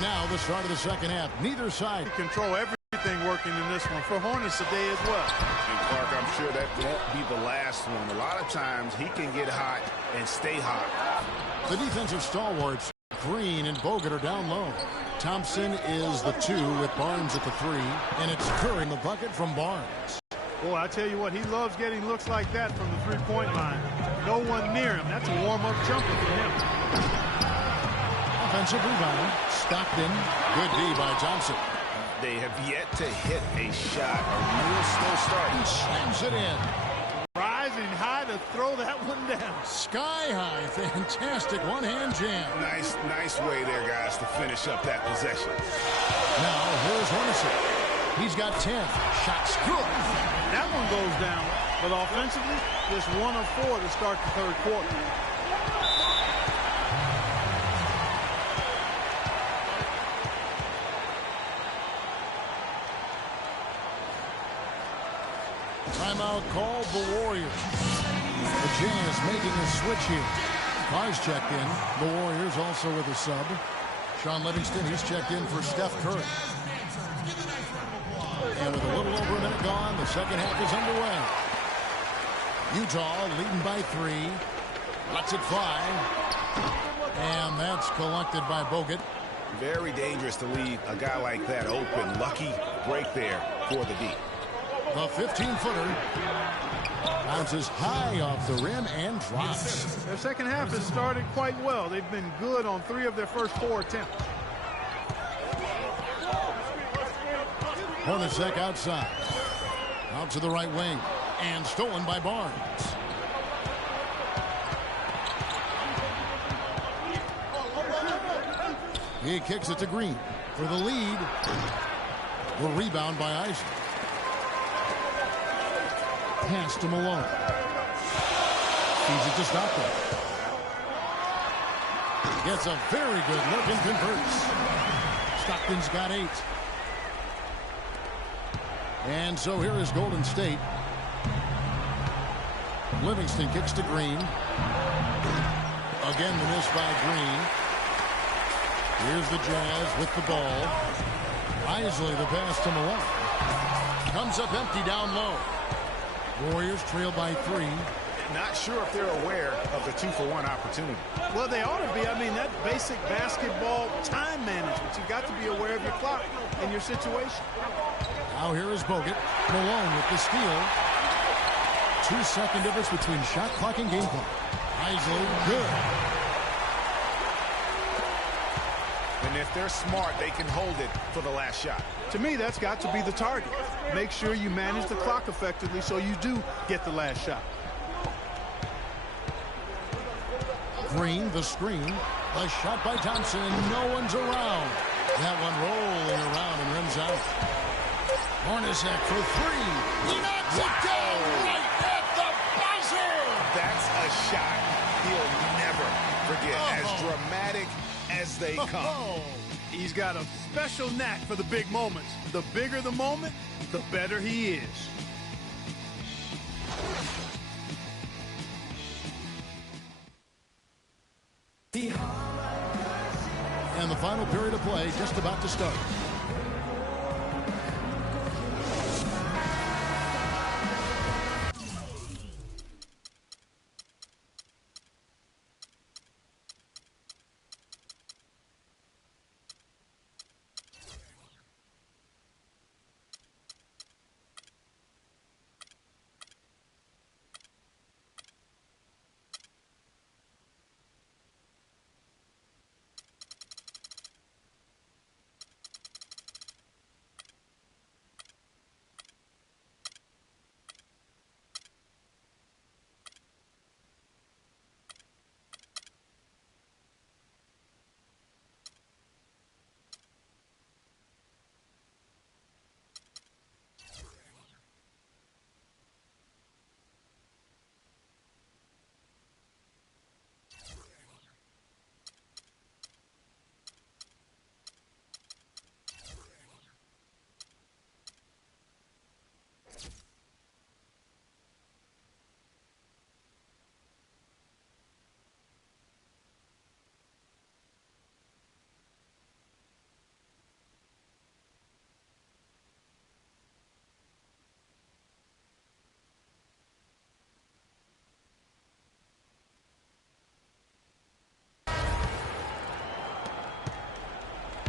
And now the start of the second half. Neither side control everything working in this one. For Hornets today as well. And Clark, I'm sure that won't be the last one. A lot of times he can get hot and stay hot. The defensive stalwarts, Green and Bogut, are down low. Thompson is the 2 with Barnes at the 3. And it's Curry in the bucket from Barnes. Boy, I tell you what, he loves getting looks like that from the three-point line. No one near him. That's a warm-up jumper for him. Offensive rebound. Stockton. Good D by Thompson. They have yet to hit a shot. A real slow start. He slams it in. Rising high to throw that one down. Sky high. Fantastic one-hand jam. Nice way there, guys, to finish up that possession. Now, here's Hornacek. He's got 10. Shots good. That one goes down. But offensively, just 1 of 4 to start the third quarter. Timeout called the Warriors. The Jazz making a switch here. Carr's checked in. The Warriors also with a sub. Sean Livingston, he's checked in for Steph Curry. And with a little over a minute gone, the second half is underway. Utah leading by 3. Lets it fly. And that's collected by Bogut. Very dangerous to leave a guy like that open. Lucky break there for the D. The 15-footer bounces high off the rim and drops. Their second half has started quite well. They've been good on 3 of their first 4 attempts. Hornacek outside. Out to the right wing. And stolen by Barnes. He kicks it to Green for the lead. The rebound by Isaac. Pass to Malone. Feeds it to Stockton. Gets a very good look and converts. Stockton's got 8. And so here is Golden State. Livingston kicks to Green. Again the miss by Green. Here's the Jazz with the ball. Isley the pass to Malone. Comes up empty down low. Warriors trail by 3. Not sure if they're aware of the 2-for-1 opportunity. Well, they ought to be. I mean, that basic basketball time management. You've got to be aware of your clock and your situation. Now here is Bogut. Malone with the steal. 2-second difference between shot clock and game clock. Isley, good. And if they're smart, they can hold it for the last shot. To me, that's got to be the target. Make sure you manage the clock effectively so you do get the last shot. Green, the screen. A shot by Thompson. No one's around. That one rolling around and rims out. Hornacek for 3. He knocks it down right at the buzzer. That's a shot he'll never forget. As dramatic as they come. He's got a special knack for the big moments. The bigger the moment, the better he is. And the final period of play just about to start.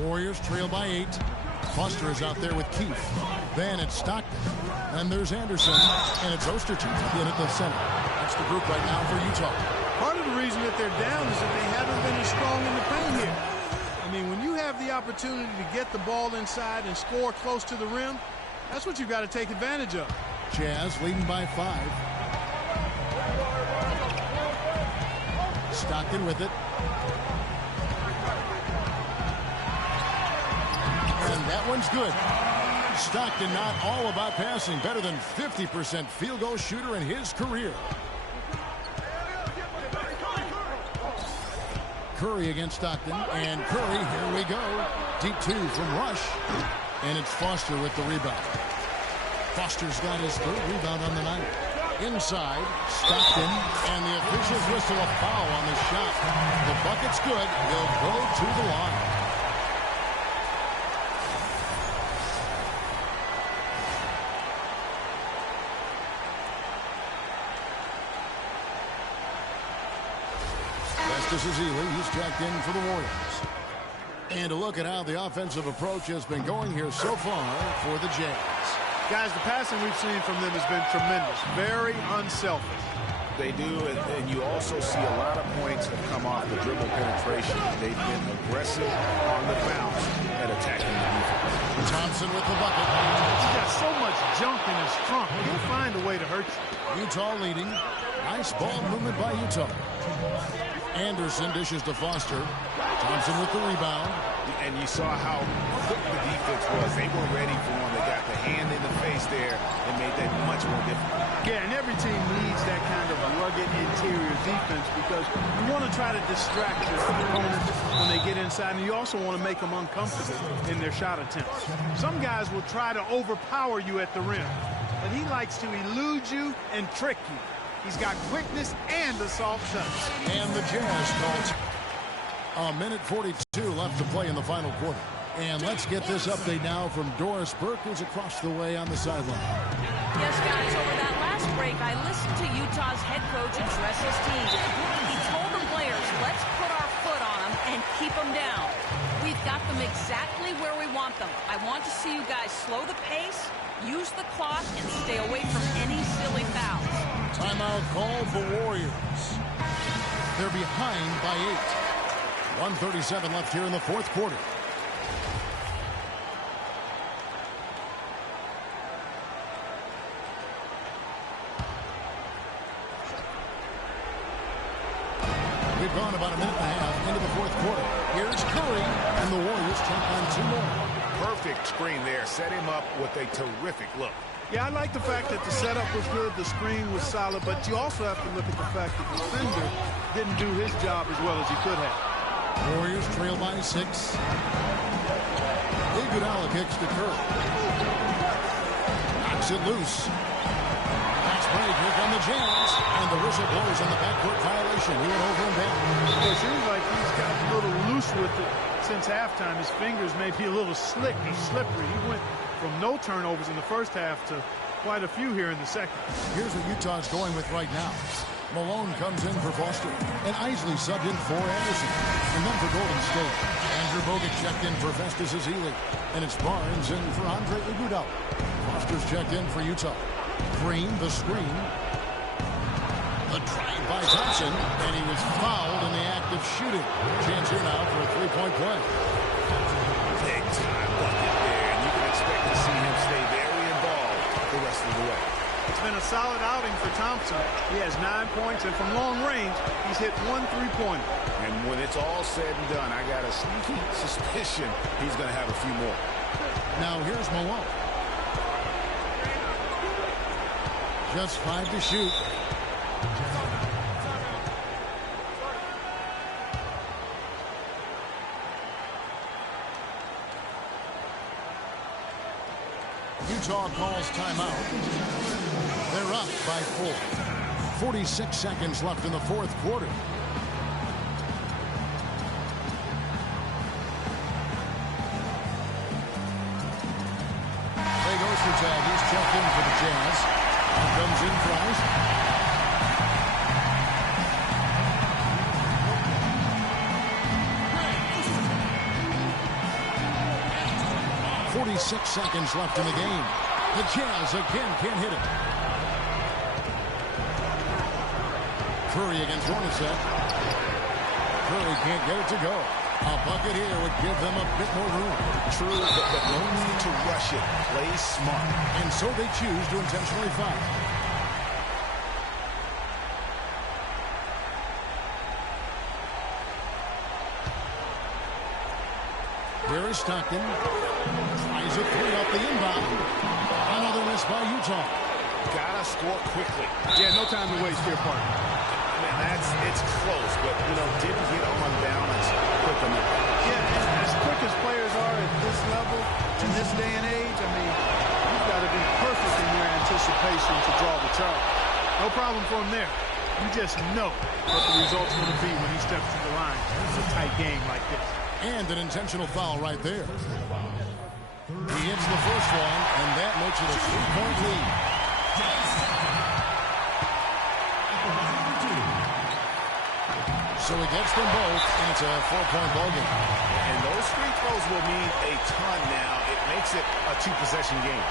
Warriors trail by 8. Foster is out there with Keefe. Then it's Stockton. And there's Anderson. And it's Ostertag in at the center. That's the group right now for Utah. Part of the reason that they're down is that they haven't been as strong in the paint here. I mean, when you have the opportunity to get the ball inside and score close to the rim, that's what you've got to take advantage of. Jazz leading by 5. Stockton with it. And that one's good. Stockton not all about passing. Better than 50% field goal shooter in his career. Curry against Stockton. And Curry, here we go. Deep 2 from Rush. And it's Foster with the rebound. Foster's got his 3rd rebound on the night. Inside, Stockton. And the officials whistle a foul on the shot. The bucket's good. They'll go to the line. This is Ely. He's checked in for the Warriors. And a look at how the offensive approach has been going here so far for the Jazz. Guys, the passing we've seen from them has been tremendous. Very unselfish. They do, and you also see a lot of points have come off the dribble penetration. They've been aggressive on the bounce at attacking the defense. Thompson with the bucket. He's got so much junk in his trunk. He'll find a way to hurt you. Utah leading. Nice ball movement by Utah. Anderson dishes to Foster. Thompson with the rebound. And you saw how quick the defense was. They were ready for him. They got the hand in the face there and made that much more difficult. Yeah, and every team needs that kind of rugged interior defense because you want to try to distract your opponents when they get inside, and you also want to make them uncomfortable in their shot attempts. Some guys will try to overpower you at the rim, but he likes to elude you and trick you. He's got quickness and a soft touch. And the Jazz calls a minute 42 left to play in the final quarter. And let's get this update now from Doris Burke, who's across the way on the sideline. Yes, guys, over that last break, I listened to Utah's head coach address his team. He told the players, let's put our foot on them and keep them down. We've got them exactly where we want them. I want to see you guys slow the pace, use the clock, and stay away from any silly fouls. Timeout call for Warriors. They're behind by 8. 1:37 left here in the fourth quarter. We've gone about a minute and a half into the fourth quarter. Here's Curry, and the Warriors take on 2 more. Perfect screen there. Set him up with a terrific look. Yeah, I like the fact that the setup was good, the screen was solid, but you also have to look at the fact that the defender didn't do his job as well as he could have. Warriors trail by 6. Iguodala kicks to Curry. Knocks it loose. Fast break. Here come the Jazz. And the whistle blows on the backcourt violation. He went over and down. It seems like he's got a little loose with it since halftime. His fingers may be a little slick and slippery. He went from no turnovers in the first half to quite a few here in the second. Here's what Utah's going with right now. Malone comes in for Foster. And Isley subbed in for Anderson. And then for Golden State, Andrew Bogut checked in for Festus Ezeli. And it's Barnes in for Andre Iguodala. Foster's checked in for Utah. Green, the screen. The drive by Thompson. And he was fouled in the act of shooting. Chance here now for a three-point play. Big time bucket there. And you can expect to see him stay very involved the rest of the way. It's been a solid outing for Thompson. He has 9 points, and from long range, he's hit 1 3-pointer. And when it's all said and done, I got a sneaky suspicion he's going to have a few more. Now here's Malone. Just 5 to shoot. Utah calls timeout. They're up by 4. 46 seconds left in the fourth quarter. Craig Ostertag, he's checked in for the Jazz. He comes in for Isley. 46 seconds left in the game. The Jazz again can't hit it. Curry against Hornacek. Curry can't get it to go. A bucket here would give them a bit more room. True, but no need to rush it. Play smart. And so they choose to intentionally foul. Here is Stockton. Tries a three off the inbound. Another miss by Utah. Gotta score quickly. Yeah, no time to waste here, partner. Man, it's close, but, didn't get on balance quick enough. Yeah, and as quick as players are at this level, in this day and age, I mean, you've got to be perfect in your anticipation to draw the charge. No problem for him there. You just know what the result's going to be when he steps to the line. It's a tight game like this. And an intentional foul right there. He hits the first one, and that makes it a 3-point lead. So he gets them both, and it's a 4-point ball game. And those free throws will mean a ton now. It makes it a 2-possession game.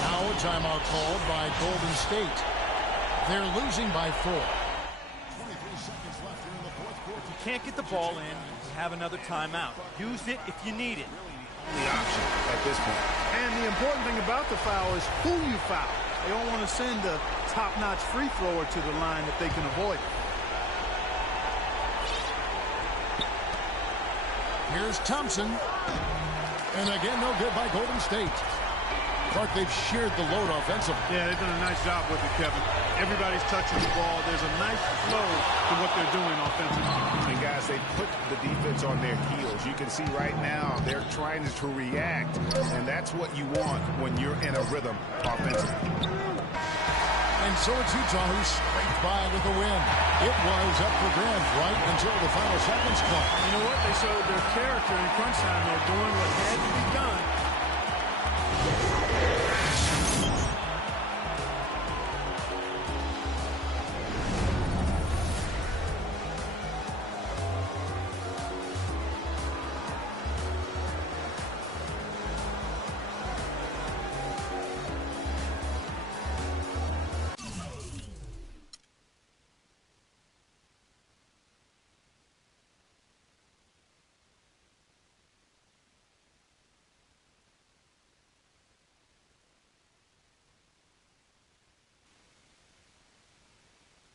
Now a timeout called by Golden State. They're losing by 4. 23 seconds left here in the fourth quarter. If you can't get the ball in, have another timeout. Use it if you need it. The option at this point. And the important thing about the foul is who you foul. They don't want to send a top-notch free thrower to the line if they can avoid it. Here's Thompson. And again, no good by Golden State. Clark, they've shared the load offensively. Yeah, they've done a nice job with it, Kevin. Everybody's touching the ball. There's a nice flow to what they're doing offensively. And guys, they put the defense on their heels. You can see right now they're trying to react, and that's what you want when you're in a rhythm offensively. And so it's Utah who scraped by with a win. It was up for grabs right until the final seconds clock. You know what? They showed their character in crunch time. They're doing what had to be done